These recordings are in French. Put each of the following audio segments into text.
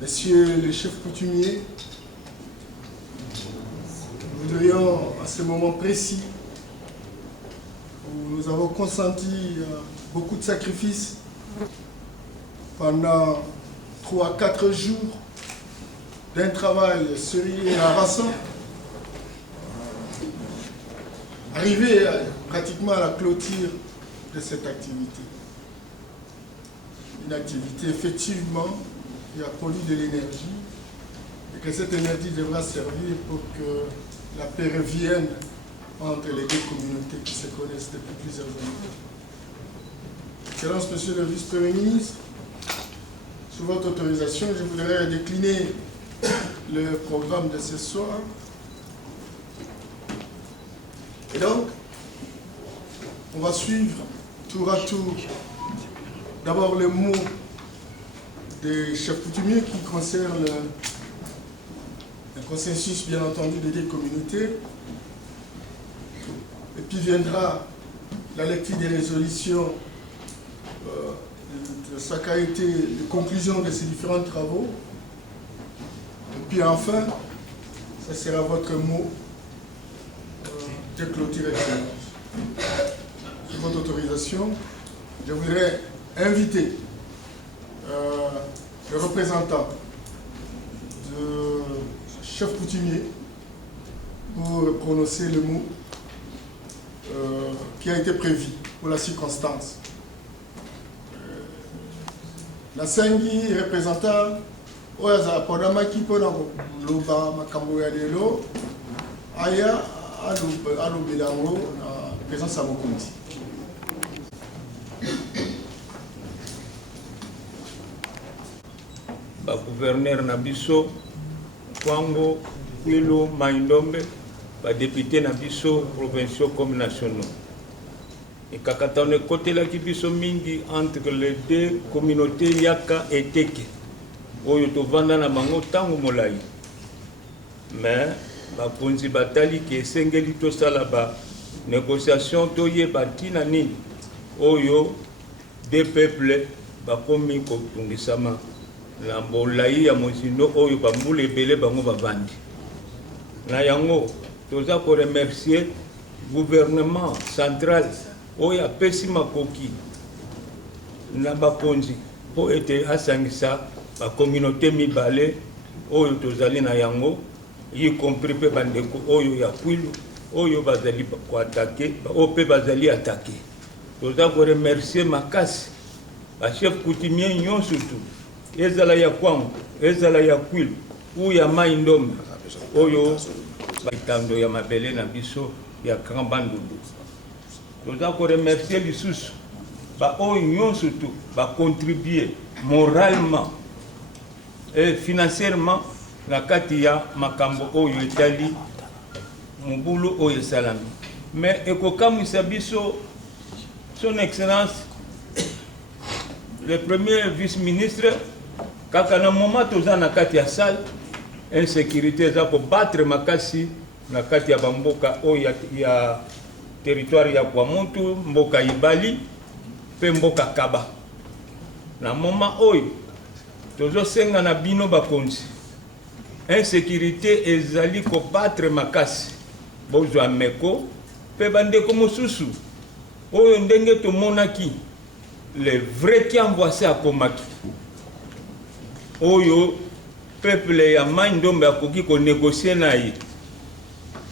Messieurs les chefs coutumiers, nous voudrions à ce moment précis où nous avons consenti beaucoup de sacrifices pendant 3 à 4 jours d'un travail sérieux et harassant, arriver pratiquement à la clôture de cette activité. Une activité effectivement qui a produit de l'énergie et que cette énergie devra servir pour que la paix revienne entre les deux communautés qui se connaissent depuis plusieurs années. Excellence, Monsieur le Vice-Premier ministre, sous votre autorisation, je voudrais décliner le programme de ce soir. Et donc, on va suivre tour à tour d'abord le mot des chefs coutumiers qui concerne le consensus, bien entendu, des deux communautés. Et puis viendra la lecture des résolutions de sa qualité de conclusion de ces différents travaux. Et puis enfin, ça sera votre mot de clôture excellence. Sur votre autorisation, je voudrais inviter le représentant de chef coutumier pour prononcer le mot qui a été prévu pour la circonstance. La Sengi représentant Oyaza Podamaki Podamo Loba Makambo Yadelo Aya Alubelango présence à Mokonti. Gouverneur Nabiso, Kwango, Kwilo, Maindombe, député Nabiso, provinciaux comme nationaux. Et Kakatane côté la Kibiso Mingi entre les deux communautés Yaka et Teke. Oyo vanda na bango tango molai. Mais, Bakonzi Batali qui est Sengelito Salaba, négociation Toye Batina Nini. Oyo, deux peuples, bakomi kotungisama na molai ya mozindo oyo bambula ebele bango bavandi na yango toza ko remercier gouvernement central oyo apesi makoki na bakonzi po ete asangisa bakommunauté mibale oyo tozali na yango y compris pe bandeko oyo ya Kwilu oyo bazali koatake oyo pe bazali atake. Toza ko remercier makasi ba chef coutumier nyonso tu ezala ya Kwango ezala ya Kwilu ou ya Mai Ndombe oyo baitando ya mabele na biso ya Grand Bandundu. Toza ko remercier lisusu ba oyo nyonso tu ba contribuer moralement et financièrement na kati ya makambo oyo etali mobulu oyo salami. Mais ekokamwisa biso son excellence le premier vice-ministre kaka na moment toza na kati ya salle insécurité za ko battre makasi na kati ya bamboka oyo ya territoire ya Kwamuntu, mboka Ibali pe mboka Kaba. Na moment oyo tozo senga na bino bakonzi insécurité ezali ko battre makasi bozwa meko pe bandeko mosusu oyo ndenge tomonaki le vrai qui envoyé à Komaki oyo peuple ya Mai Ndombe akoki ko négocier na ye.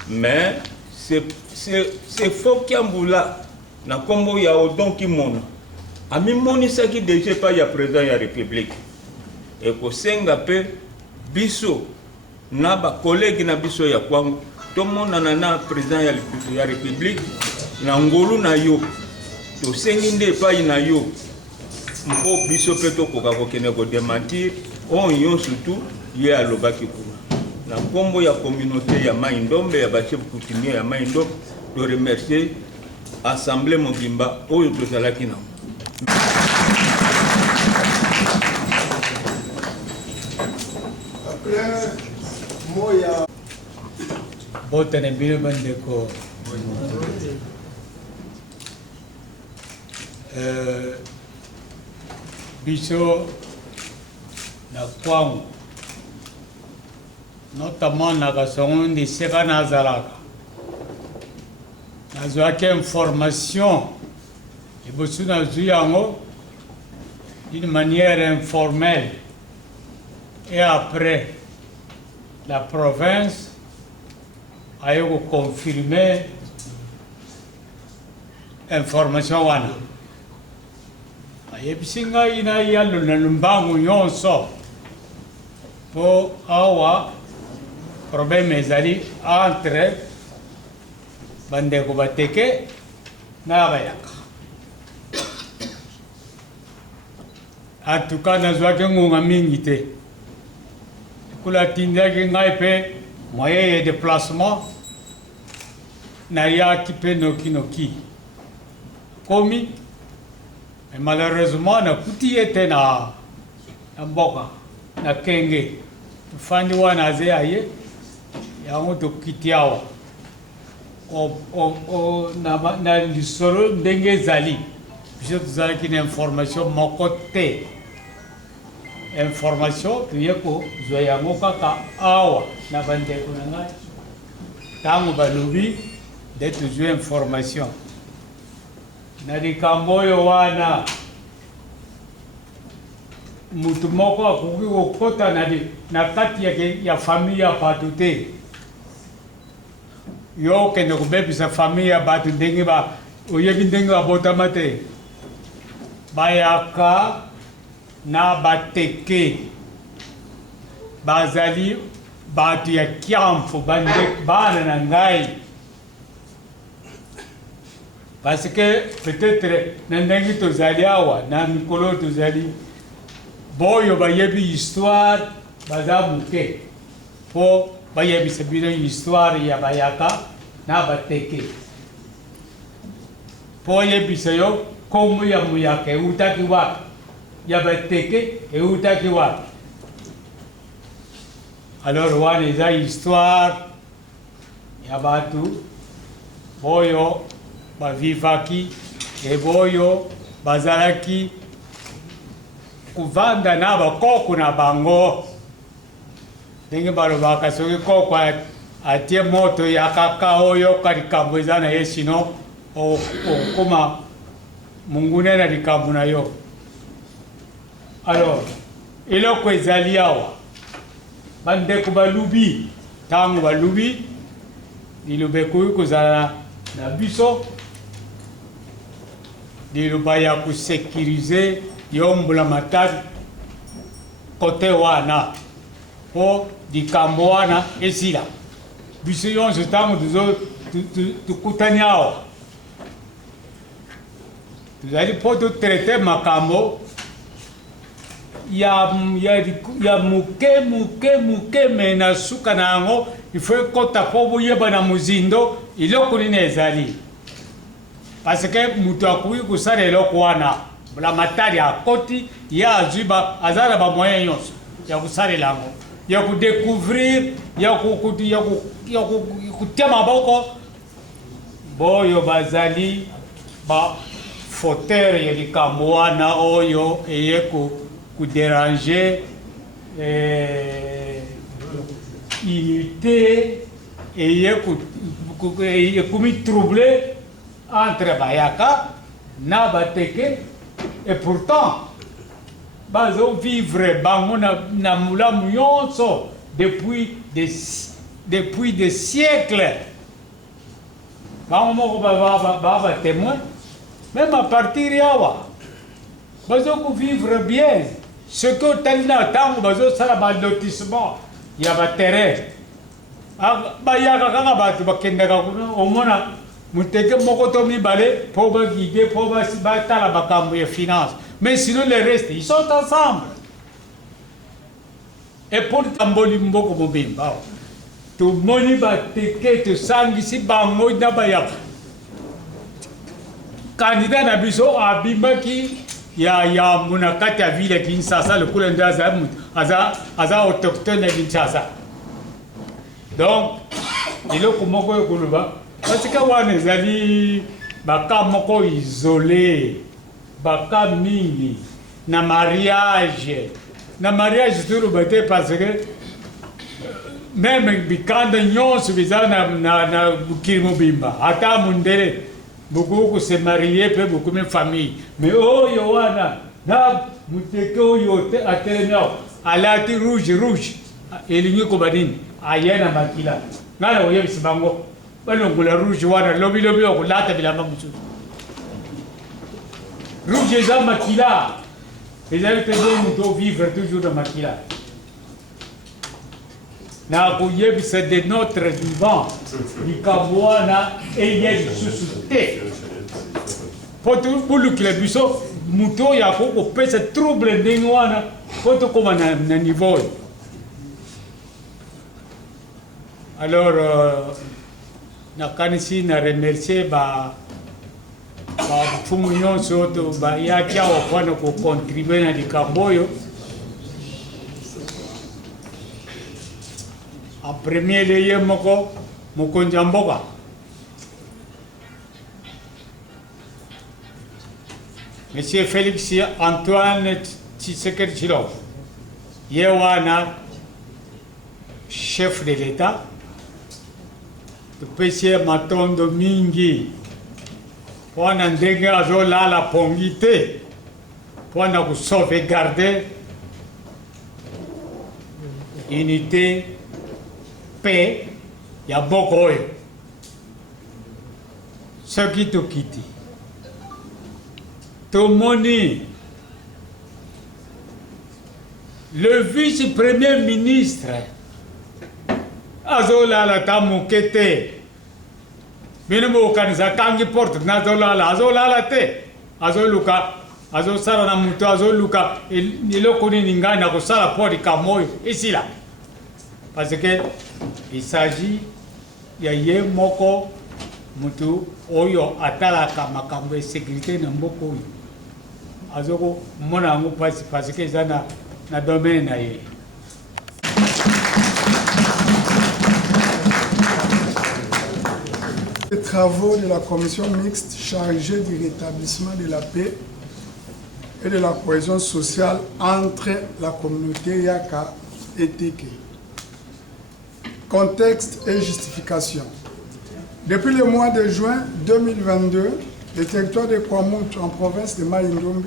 Mais c'est faux qui ambula na kombo ya Odon Kimona ami monisaki déjà pas ya président ya république et ko senga pe biso na ba collègue na biso ya Kwango to monana na président ya république na ngolu na yo to sengi nde pa na yo mpo biso pe to koka ko kene ko démentir on yo surtout ye alobaki kuna na kombo ya communauté ya Mai Ndombe ya ba chef coutumier ya Mai Ndombe de remercier assemblée mobimba oyo tozalaki na après moya botane bino bandeko biso na Kwango notamment na kasongo ndi seka nazalaka nazwaki information liboso nazwi yango d'une manière informelle et après la province a confirmé information wana ayebisi ngai na yalo na lumbangu nyonso po awa problème ezali entre bandeko bateke na bayaka. En tout cas nazwaki ngonga mingi te kula tindaki ngai pe moyen de déplacement nayaki pe noki komi mais malheureusement nakuti ete na mboka na kenge tufandi wana aze aye yango tokiti awa na lisolo ndenge ezali biso tozalaki na information moko te information tuye kozwa yango kaka awa na bandeko na ngai ntango balobi nde tozwa information na likambo oyo wana mutu moko akoki kokota na kati ya famille ya bato te yo okende kobebisa famille ya bato ndenge oyebi ndenge babotama te bayaka na bateke bazali bato ya kiamfu bana na ngai parce que peut-être na ndenge tozali awa na mikolo tozali boyo bayebi histoire baza muke po bayebisa bino histoire ya bayaka na bateke po yebisa yo kombo ya muyaka eutaki wapi ya bateke eutaki wapi. Alors wana eza histoire ya batu boyo bavivaki e boyo bazalaki kuvanda na bakoko na bango ndenge balobaka soki koko atie moto ya kaka oyoka likambo eza na ye sino okoma mongune na likambo na yo. Alors eloko ezali awa bandeko balubi ntango balubi liloba ekoki kozala na biso liloba ya kosekirize yombola matari kote wana po likambo wana esila biso yonso ntango tukutani awa tozali mpo totraite makambo ya muke me na suka na yango ifo ekota mpo boyeba na mozindo eloko nini ezali parce que mutu akoki kosala eloko wana la matari akoti ye azwi aza na bamoyen nyonso ya kosalela yango ya kodécouvrir ya kotia maboko boyo bazali bafotere ya likambo wana oyo eye kodéranger unité eye ekomi trouble entre bayaka na bateke et pourtant bazo vivre bango na mulamu yonso depuis des siècles bango moko ba témoin même à partir yawa bazo vivre bien ce que talina tango bazo sala ba lotissement ya ba terrain bayaka kaka bato bakendaka kuna omona muteke moko to mibale po baguide po batala bakambo ya finance mais sinon les restes ils sont ensemble et pour tamboli mboko mobimba to moni bateke to sangisi bango na bayaka candidat na biso abimaki ya munakati ya ville Kinshasa le couleur aza autochtone de Kinshasa donc iloko moko ekoloba parce que wana ezali baka moko isolé baka mingi na mariage toloba te parce que même bikanda nyonso biza na bukili mobimba ata mundele beaucoup se marier pe beaucoup de famille mais oyo wana na muteke oyo atelemi alati rouge elingi ko badini ayena makila ngala oyebisi bango balongola rouge wana lobi okulata bilamba mususu rouge eza makila ezali te mutu vivre toujours dans makila na koyebisa de notre vivant likambo wana eye lisusu te po tolukila biso mutu oyo akoki kopesa trouble ndenge wana po tokóma na niveau oyo. Alors nakanisi na remercier bafumu nyonso bayaki awa mpona kocontribue na likambo oyo. En premier lieu moko mokonzi ya mboka Monsieur Félix Antoine Tshisekedi Tshilombo ye wana chef de l'État topesi ye matondo mingi mpona ndenge azolala pongi te mpona kosauvegarde unité paix ya mboka oyo. Soki tokiti tomoni le vice-premier ministre azolala ta moke te bino bokanisa kangi porte azolala te azoluka azosala na mutu azoluka eloko nini ngai na kosala mpo likambo oyo esila parce que il s'agit ya ye moko mutu oyo atalaka makambo ya sécurité na mboka oyo azoko mona yango mpasi parce que eza na domaine na ye. Les travaux de la commission mixte chargée du rétablissement de la paix et de la cohésion sociale entre la communauté Yaka et Teke. Contexte et justification. Depuis le mois de juin 2022, le territoire de Kwamouth en province de Mai-Ndombe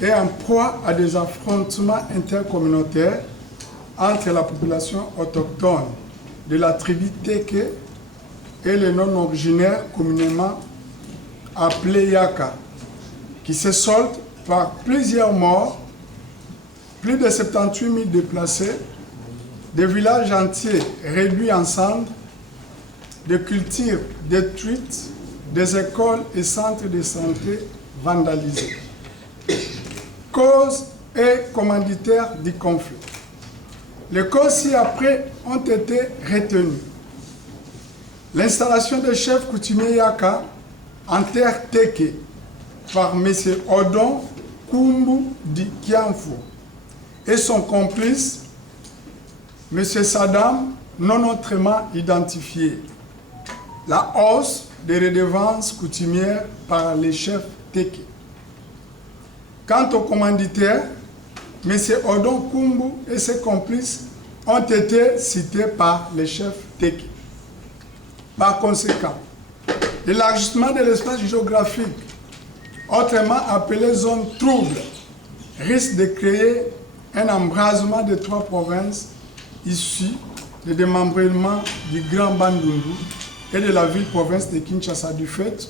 est en proie à des affrontements intercommunautaires entre la population autochtone de la tribu Teke et les non-originaires communément appelés Yaka, qui se soldent par plusieurs morts, plus de 78 000 déplacés, des villages entiers réduits en cendres, des cultures détruites, des écoles et centres de santé vandalisés. Causes et commanditaires du conflit. Les causes ci-après ont été retenues. L'installation des chefs coutumiers Yaka en terre Teke par M. Odon Kumbu Di Kianfu et son complice, M. Saddam, non autrement identifié. La hausse des redevances coutumières par les chefs Teke. Quant aux commanditaires, M. Odon Kumbu et ses complices ont été cités par les chefs Teke. Par conséquent, l'élargissement de l'espace géographique, autrement appelé zone trouble, risque de créer un embrasement de 3 provinces issues du démembrement du Grand Bandundu et de la ville-province de Kinshasa, du fait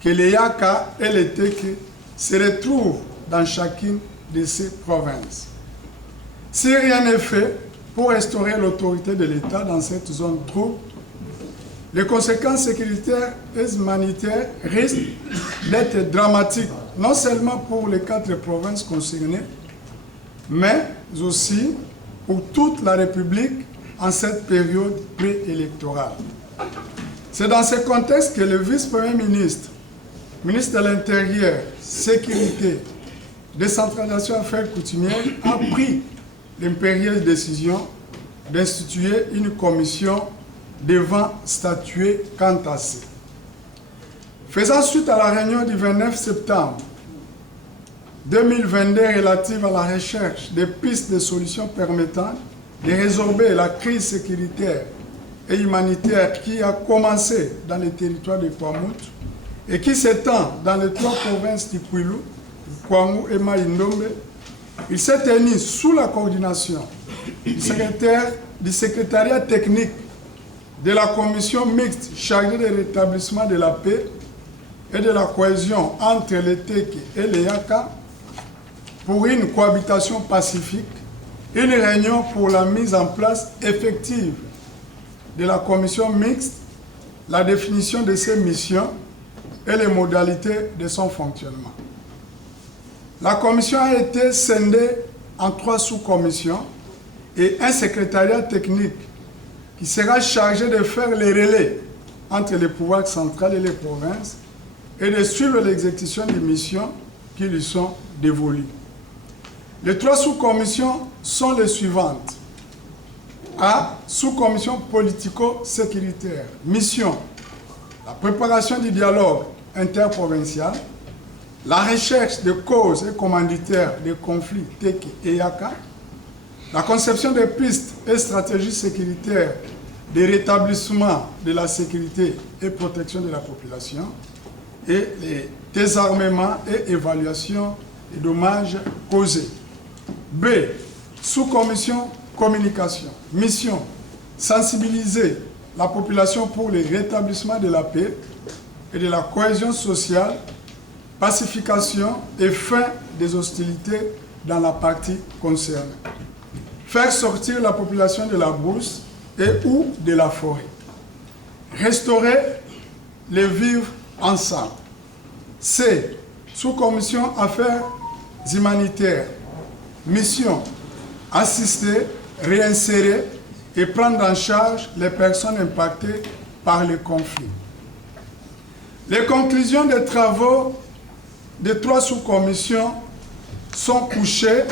que les Yaka et les Teke se retrouvent dans chacune de ces provinces. Si rien n'est fait pour restaurer l'autorité de l'État dans cette zone trouble, les conséquences sécuritaires et humanitaires risquent d'être dramatiques, non seulement pour les 4 provinces concernées, mais aussi pour toute la République en cette période préélectorale. C'est dans ce contexte que le vice-premier ministre, ministre de l'Intérieur, Sécurité, Décentralisation et Affaires coutumières, a pris l'impérieuse décision d'instituer une commission devant statuer quant à ça. Faisant suite à la réunion du 29 septembre 2022 relative à la recherche des pistes de solutions permettant de résorber la crise sécuritaire et humanitaire qui a commencé dans les territoires de Kwamouth et qui s'étend dans les 3 provinces du Kwilu, Kwangu et Mai-Ndombe, il s'est tenu sous la coordination du secrétariat technique de la commission mixte chargée du rétablissement de la paix et de la cohésion entre les Teke et les Yaka pour une cohabitation pacifique, une réunion pour la mise en place effective de la commission mixte, la définition de ses missions et les modalités de son fonctionnement. La commission a été scindée en 3 sous-commissions et un secrétariat technique qui sera chargé de faire les relais entre les pouvoirs centraux et les provinces et de suivre l'exécution des missions qui lui sont dévolues. Les 3 sous-commissions sont les suivantes. A. Sous-commission politico-sécuritaire. Mission. La préparation du dialogue interprovincial. La recherche de causes et commanditaires des conflits Teke et Yaka. La conception des pistes et stratégies sécuritaires de rétablissement de la sécurité et protection de la population. Et les désarmements et évaluation des dommages causés. B. Sous-commission communication. Mission. Sensibiliser la population pour le rétablissement de la paix et de la cohésion sociale, pacification et fin des hostilités dans la partie concernée. Faire sortir la population de la brousse et ou de la forêt. Restaurer les vivre ensemble. C. Sous-commission affaires humanitaires. Mission. Assister, réinsérer et prendre en charge les personnes impactées par le conflit. Les conclusions des travaux des 3 sous-commissions sont couchées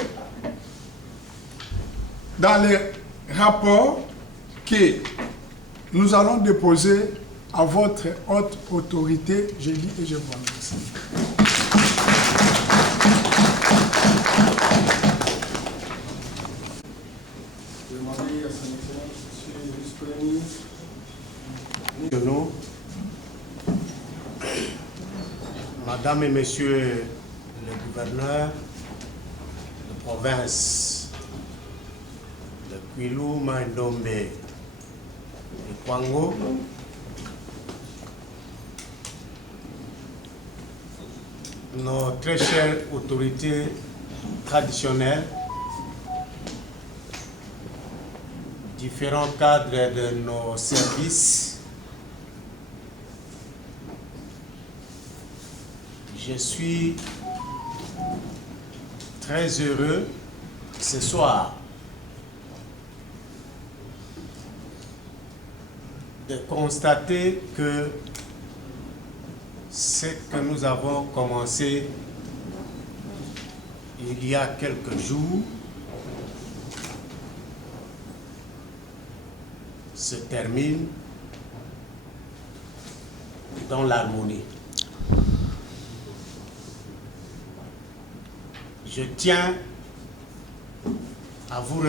dans les rapports que nous allons déposer à votre haute autorité. Je dis et je vous remercie. demander à son Excellence, Monsieur le vice-premier ministre. Madame et Messieurs les gouverneurs de province de Kwilu, Maindombe et Kwango, nos très chères autorités traditionnelles, différents cadres de nos services, je suis très heureux ce soir de constater que ce que nous avons commencé il y a quelques jours se termine dans l'harmonie. Je tiens à vous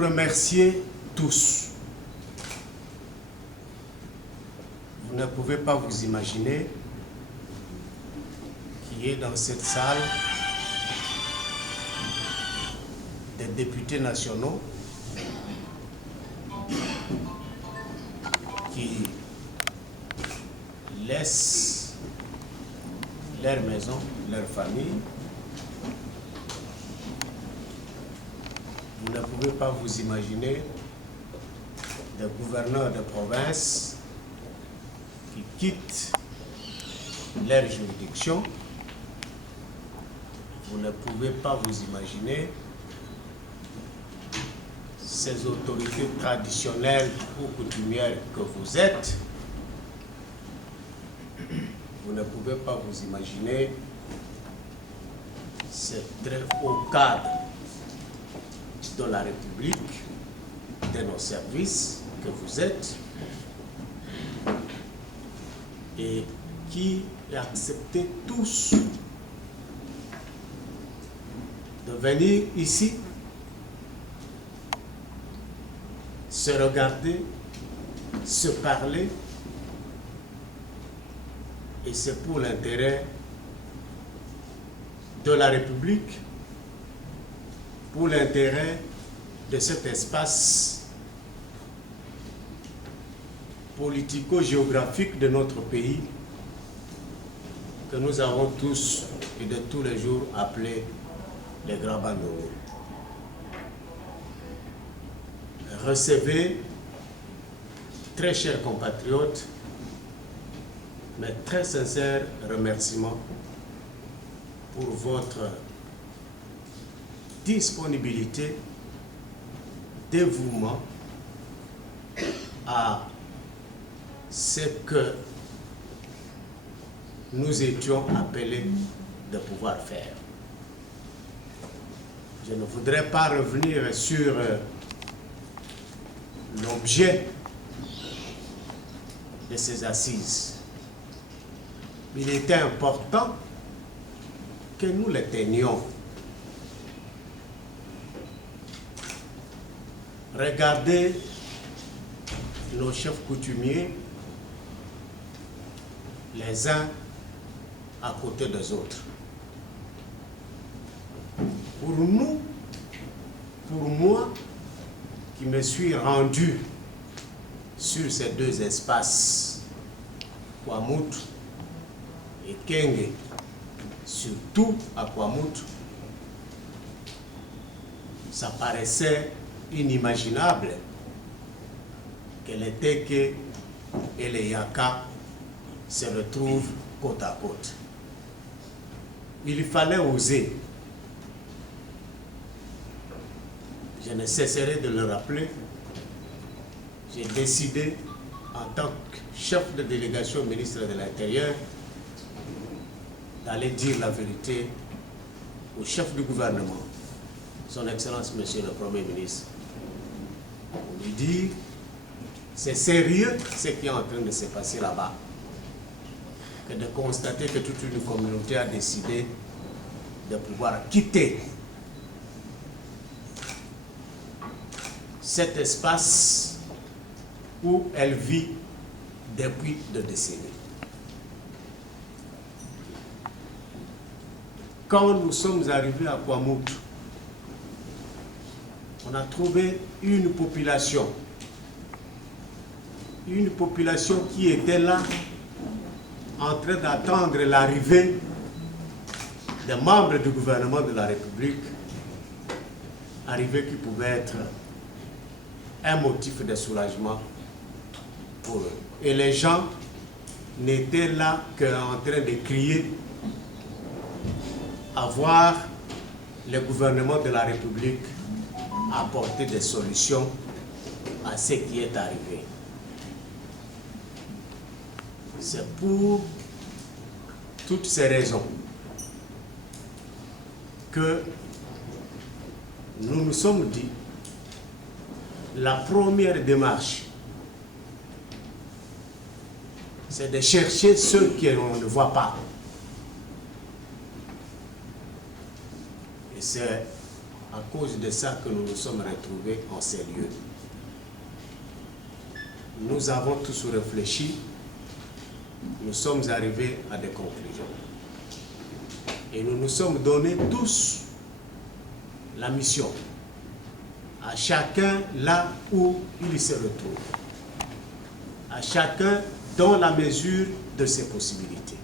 remercier tous. Vous ne pouvez pas vous imaginer qu'il y ait dans cette salle des députés nationaux qui laissent leur maison, leur famille. Vous ne pouvez pas vous imaginer des gouverneurs de province qui quittent leur juridiction. Vous ne pouvez pas vous imaginer ces autorités traditionnelles ou coutumières que vous êtes. Vous ne pouvez pas vous imaginer ce très haut cadre de la République, de nos services que vous êtes, et qui acceptez tous de venir ici, se regarder, se parler, et c'est pour l'intérêt de la République, pour l'intérêt de cet espace politico-géographique de notre pays que nous avons tous et de tous les jours appelé les Grands Bandoro. Recevez, très chers compatriotes, mes très sincères remerciements pour votre disponibilité, dévouement à ce que nous étions appelés de pouvoir faire. Je ne voudrais pas revenir sur l'objet de ces assises. Il était important que nous les tenions. Regardez nos chefs coutumiers, les uns à côté des autres. Pour nous, pour moi, qui me suis rendu sur ces deux espaces, Kwamouth et Kenge, surtout à Kwamouth, ça paraissait inimaginable que les Teke et les Yaka se retrouvent côte à côte. Il fallait oser. Je ne cesserai de le rappeler. J'ai décidé, en tant que chef de délégation ministre de l'Intérieur, d'aller dire la vérité au chef du gouvernement, son Excellence Monsieur le Premier ministre, pour lui dire c'est sérieux ce qui est en train de se passer là-bas, que de constater que toute une communauté a décidé de pouvoir quitter cet espace où elle vit depuis des décennies. Quand nous sommes arrivés à Kwamouth, on a trouvé une population qui était là, en train d'attendre l'arrivée des membres du gouvernement de la République, arrivée qui pouvait être un motif de soulagement pour eux. Et les gens n'étaient là qu'en train de crier à voir le gouvernement de la République apporter des solutions à ce qui est arrivé. C'est pour toutes ces raisons que nous nous sommes dit, la première démarche, c'est de chercher ceux qu'on ne voit pas. Et c'est à cause de ça que nous nous sommes retrouvés en ces lieux. Nous avons tous réfléchi, nous sommes arrivés à des conclusions. Et nous nous sommes donnés tous la mission, à chacun là où il se retrouve, à chacun dans la mesure de ses possibilités,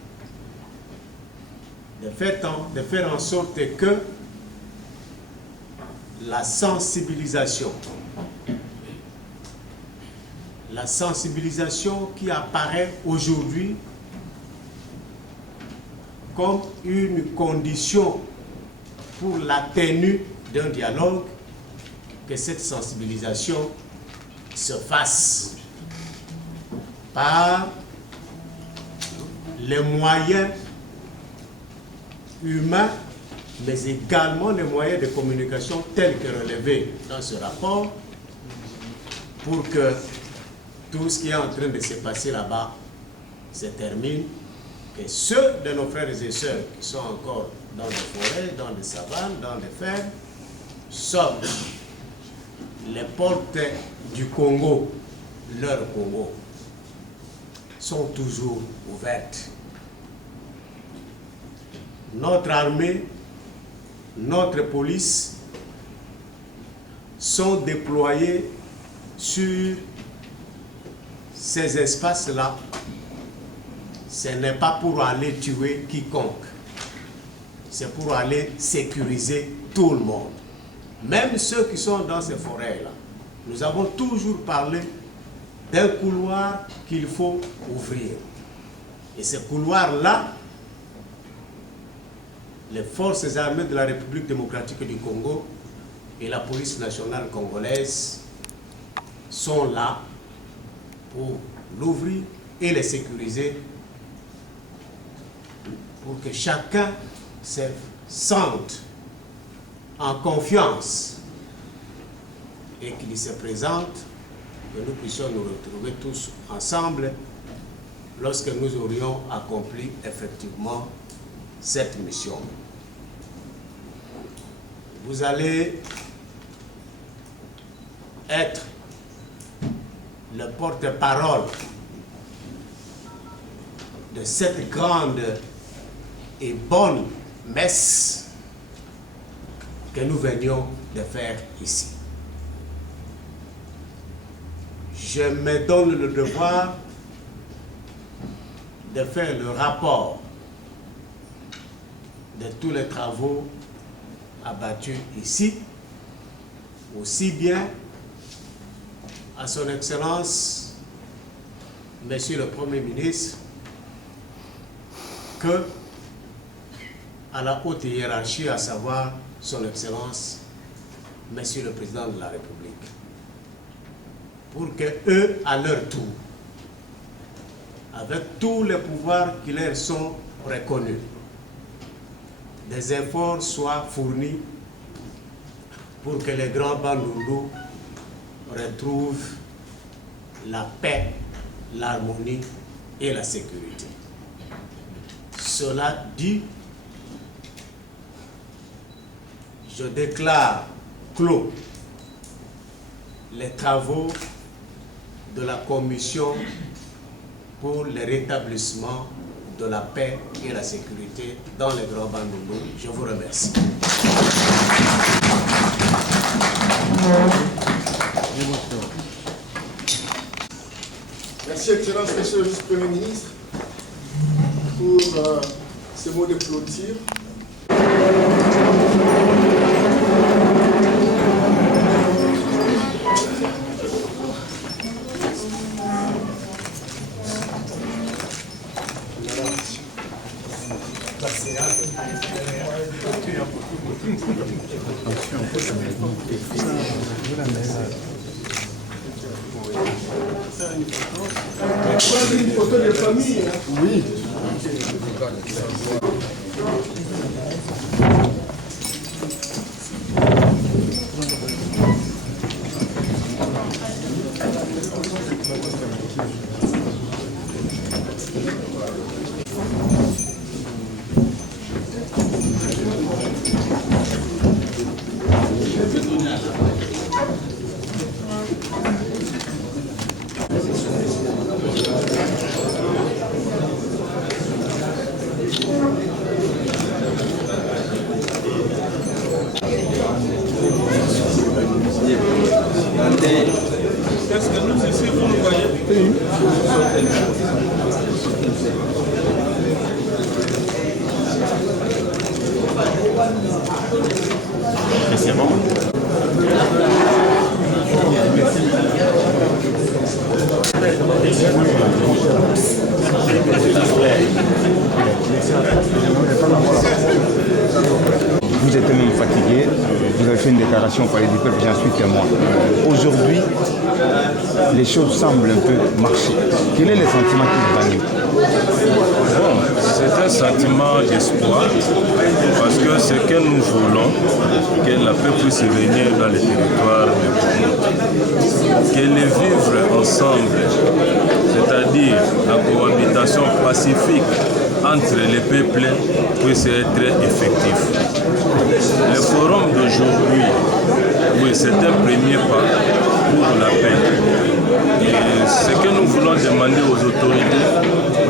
de faire en sorte que la sensibilisation qui apparaît aujourd'hui comme une condition pour la tenue d'un dialogue, que cette sensibilisation se fasse par les moyens humains, mais également les moyens de communication tels que relevés dans ce rapport, pour que tout ce qui est en train de se passer là-bas se termine, que ceux de nos frères et sœurs qui sont encore dans des forêts, dans des savanes, dans des fermes, sortent les portes du Congo, leur Congo, sont toujours ouvertes. Notre armée, notre police sont déployés sur ces espaces-là. Ce n'est pas pour aller tuer quiconque, c'est pour aller sécuriser tout le monde. Même ceux qui sont dans ces forêts-là. Nous avons toujours parlé d'un couloir qu'il faut ouvrir. Et ce couloir-là, les forces armées de la République démocratique du Congo et la police nationale congolaise sont là pour l'ouvrir et les sécuriser, pour que chacun se sente en confiance et qu'il se présente, que nous puissions nous retrouver tous ensemble lorsque nous aurions accompli effectivement cette mission. Vous allez être le porte-parole de cette grande et bonne messe que nous venions de faire ici. Je me donne le devoir de faire le rapport de tous les travaux abattus ici, aussi bien à son Excellence, Monsieur le Premier ministre, que à la haute hiérarchie, à savoir son Excellence, Monsieur le Président de la République, pour que eux, à leur tour, avec tous les pouvoirs qui leur sont reconnus, des efforts soient fournis pour que les grands Bandundu retrouvent la paix, l'harmonie et la sécurité. Cela dit, je déclare clos les travaux de la commission pour le rétablissement de la paix et la sécurité dans le Grand Bandundu. Je vous remercie. Merci, Excellence, Monsieur le Vice-Premier ministre, pour ces mots de clôture. Une photo de famille. Oui. Est-ce que nous ici, vous nous voyez? C'est bon. Vous êtes même fatigué, vous avez fait une déclaration par les peuples, j'en suis témoin. Aujourd'hui, les choses semblent un peu marcher. Quel est le sentiment qui vous anime? C'est un sentiment d'espoir parce que ce que nous voulons, que la paix puisse régner dans les territoires de Pomoutou, que les vivre ensemble, c'est-à-dire la cohabitation pacifique entre les peuples puisse être effectif. Le forum d'aujourd'hui, oui, c'est un premier pas pour la paix. Et ce que nous voulons demander aux autorités,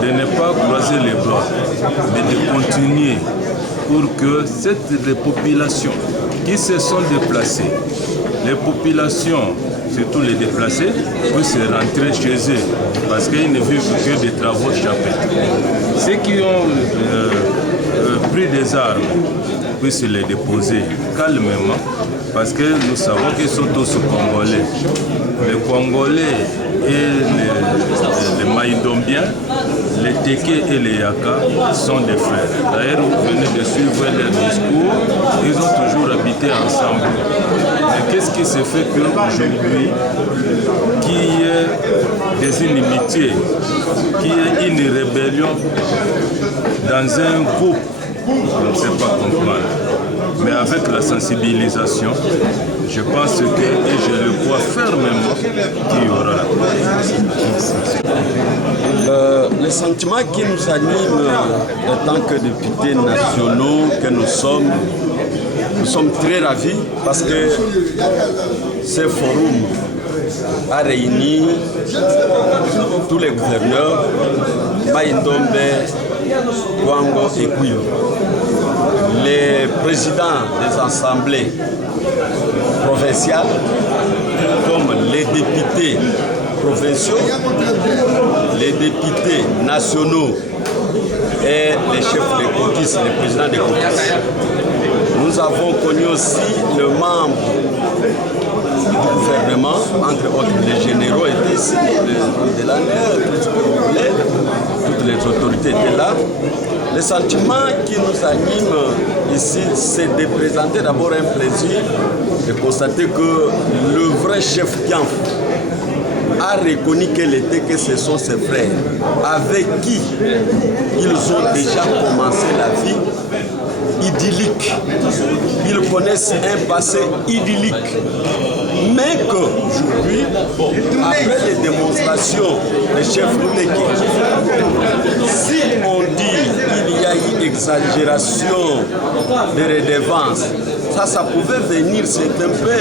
de ne pas croiser les bras, mais de continuer pour que les populations qui se sont déplacées, les populations, surtout les déplacés, puissent rentrer chez eux parce qu'ils ne vivent que des travaux champêtres. Ceux qui ont pris des armes puissent les déposer calmement parce que nous savons qu'ils sont tous Congolais. Les Congolais et les Maïdombiens, les Téké et les Yaka sont des frères. D'ailleurs, vous venez de suivre leur discours, ils ont toujours habité ensemble. Mais qu'est-ce qui se fait qu'aujourd'hui, qu'il y ait des inimitiés, qu'il y ait une rébellion dans un groupe, on ne sait pas comprendre. Mais avec la sensibilisation, je pense que, et je le crois fermement, qu'il y aura la paix. Le sentiment qui nous anime en tant que députés nationaux que nous sommes très ravis parce que ce forum a réuni tous les gouverneurs, Maïndombe, Kwango et Kouyo, les présidents des assemblées provinciales, comme les députés provinciaux, les députés nationaux et les chefs des caucus, les présidents des caucus. Nous avons connu aussi le membre du gouvernement, entre autres les généraux étaient ici, de l'année, toutes les autorités étaient là. Le sentiment qui nous anime ici, c'est de présenter d'abord un plaisir de constater que le vrai chef Kianf a reconnu que ce sont ses frères, avec qui ils ont déjà commencé la vie idyllique. Ils connaissent un passé idyllique. Mais qu'aujourd'hui, après les démonstrations des chefs Moutéki, si on dit qu'il y a eu exagération de redevances, ça pouvait venir, c'est un peu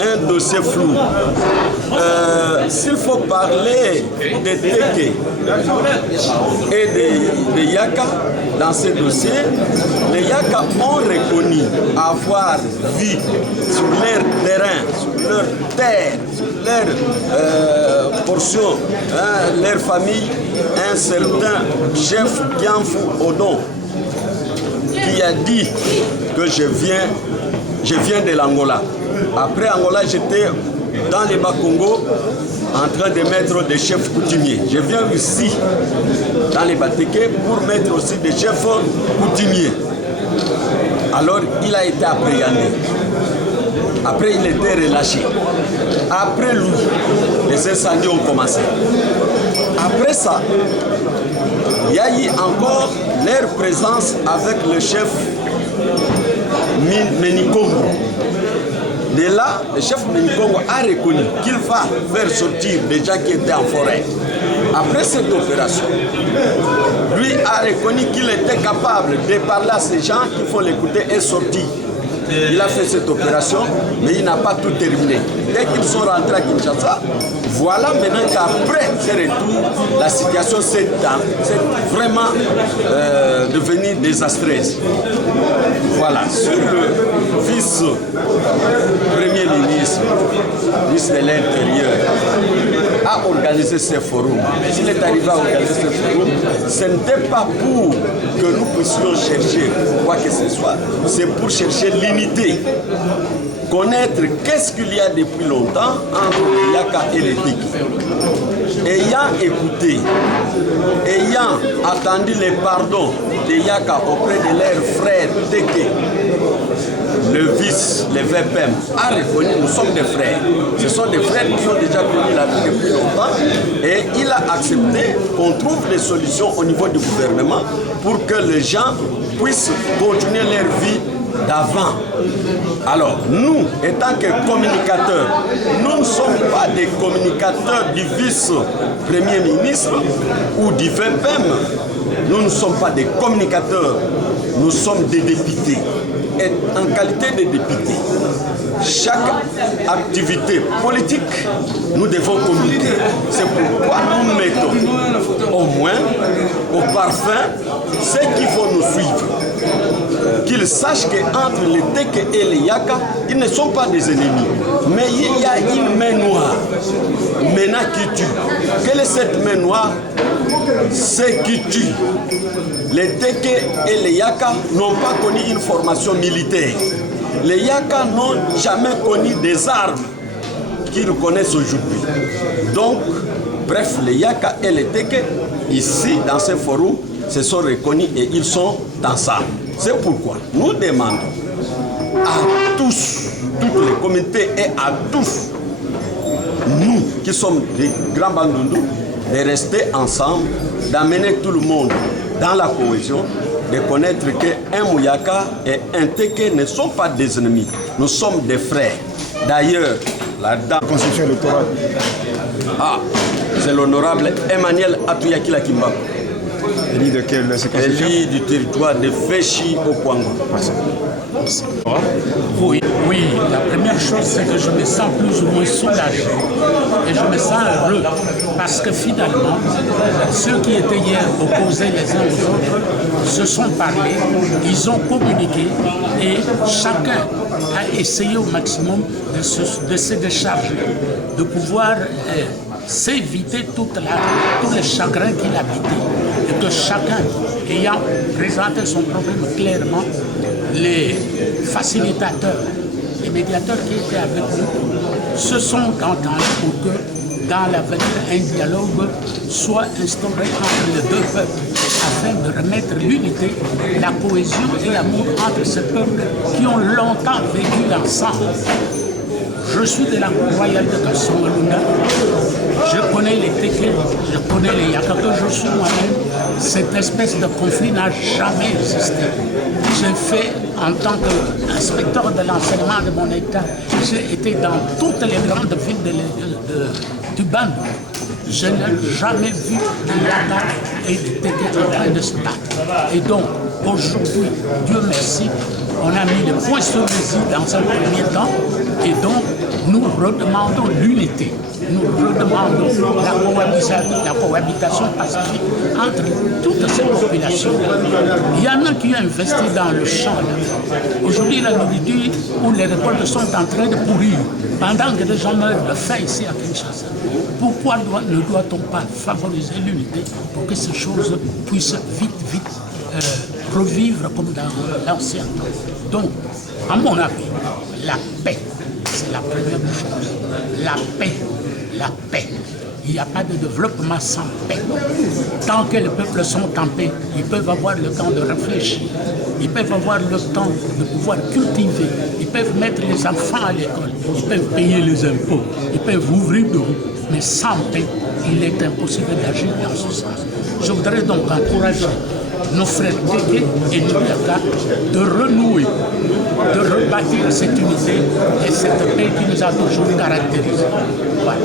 un dossier flou. S'il faut parler des Teke et des Yaka dans ces dossiers, les Yaka ont reconnu avoir vu sur leur terrain, sur leur terre, sur leur portion, leur famille, un certain chef Kianfou Odon qui a dit que je viens de l'Angola. Après Angola, j'étais dans les Bas-Congo en train de mettre des chefs coutumiers. Je viens ici, dans les Bateke, pour mettre aussi des chefs coutumiers. Alors, il a été appréhendé. Après, il était relâché. Après lui, les incendies ont commencé. Après ça, il y a eu encore leur présence avec le chef Menikongo. De là, le chef Menikongo a reconnu qu'il va faire sortir des gens qui étaient en forêt. Après cette opération, lui a reconnu qu'il était capable de parler à ces gens qui font l'écouter et sortir. Il a fait cette opération, mais il n'a pas tout terminé. Dès qu'ils sont rentrés à Kinshasa, voilà maintenant qu'après ce retour, la situation s'est vraiment devenue désastreuse. Voilà, sur le vice-premier ministre de l'Intérieur, a organisé ce forum. S'il est arrivé à organiser ce forum, ce n'était pas pour que nous puissions chercher quoi que ce soit, c'est pour chercher l'unité. Connaître qu'est-ce qu'il y a depuis longtemps entre les Yaka et les Teke. Ayant écouté, ayant attendu les pardons des Yaka auprès de leurs frères Teke, le vice, le VPM, a reconnu, nous sommes des frères. Ce sont des frères qui ont déjà connu la vie depuis longtemps et il a accepté qu'on trouve des solutions au niveau du gouvernement pour que les gens puissent continuer leur vie d'avant. Alors, nous, étant que communicateurs, nous ne sommes pas des communicateurs du vice-premier ministre ou du VPM. Nous ne sommes pas des communicateurs, nous sommes des députés. Et en qualité de députés, chaque activité politique, nous devons communiquer. C'est pourquoi nous mettons au moins, au parfum, ceux qui vont nous suivre. Qu'ils sachent qu'entre les Teke et les Yaka, ils ne sont pas des ennemis. Mais il y a une main noire, maintenant qui tue. Quelle est cette main noire? C'est qui tue. Les Teke et les Yaka n'ont pas connu une formation militaire. Les Yaka n'ont jamais connu des armes qu'ils connaissent aujourd'hui. Donc, bref, les Yaka et les Teke, ici, dans ce forum, se sont reconnus et ils sont ensemble. C'est pourquoi nous demandons à tous, toutes les communautés et à tous, nous qui sommes des grands bandundus, de rester ensemble, d'amener tout le monde dans la cohésion, de connaître qu'un Mouyaka et un Teke ne sont pas des ennemis. Nous sommes des frères. D'ailleurs, la dame Constitution électorale. C'est l'honorable Emmanuel Atuyakila Kimbako. Élu de quelle circonscription? Élu du territoire de Féchi au Kwango. Merci. Oui, la première chose, c'est que je me sens plus ou moins soulagé et je me sens heureux parce que finalement, ceux qui étaient hier opposés les uns aux autres se sont parlé, ils ont communiqué et chacun a essayé au maximum de se décharger, de pouvoir s'éviter tous les chagrins qu'il habitait et que chacun, ayant présenté son problème clairement, les facilitateurs, les médiateurs qui étaient avec nous se sont entendus pour que dans l'avenir un dialogue soit instauré entre les deux peuples afin de remettre l'unité, la cohésion et l'amour entre ces peuples qui ont longtemps vécu ensemble. Je suis de la cour royale de Kassongalunda. Je connais les Teke, je connais les Yaka, que je suis moi-même. Cette espèce de conflit n'a jamais existé. J'ai fait, en tant qu'inspecteur de l'enseignement de mon État, j'ai été dans toutes les grandes villes du Bandou. Je n'ai jamais vu de Yaka et de Téké en train de se battre. Et donc, aujourd'hui, Dieu merci, on a mis le point sur les i dans un premier temps, et donc nous redemandons l'unité. Nous redemandons la cohabitation pacifique entre toutes ces populations. Il y en a qui ont investi dans le champ. Aujourd'hui, la nourriture où les récoltes sont en train de pourrir, pendant que des gens meurent de faim ici à Kinshasa. Pourquoi ne doit-on pas favoriser l'unité pour que ces choses puissent vite revivre comme dans l'ancien temps? Donc, à mon avis, la paix, c'est la première chose. La paix. La paix. Il n'y a pas de développement sans paix. Tant que les peuples sont en paix, ils peuvent avoir le temps de réfléchir, ils peuvent avoir le temps de pouvoir cultiver, ils peuvent mettre les enfants à l'école, ils peuvent payer les impôts, ils peuvent ouvrir de routes. Mais sans paix, il est impossible d'agir dans ce sens. Je voudrais donc encourager nos frères Téké et Yaka de renouer, de rebâtir cette unité et cette paix qui nous a toujours caractérisés. Voilà.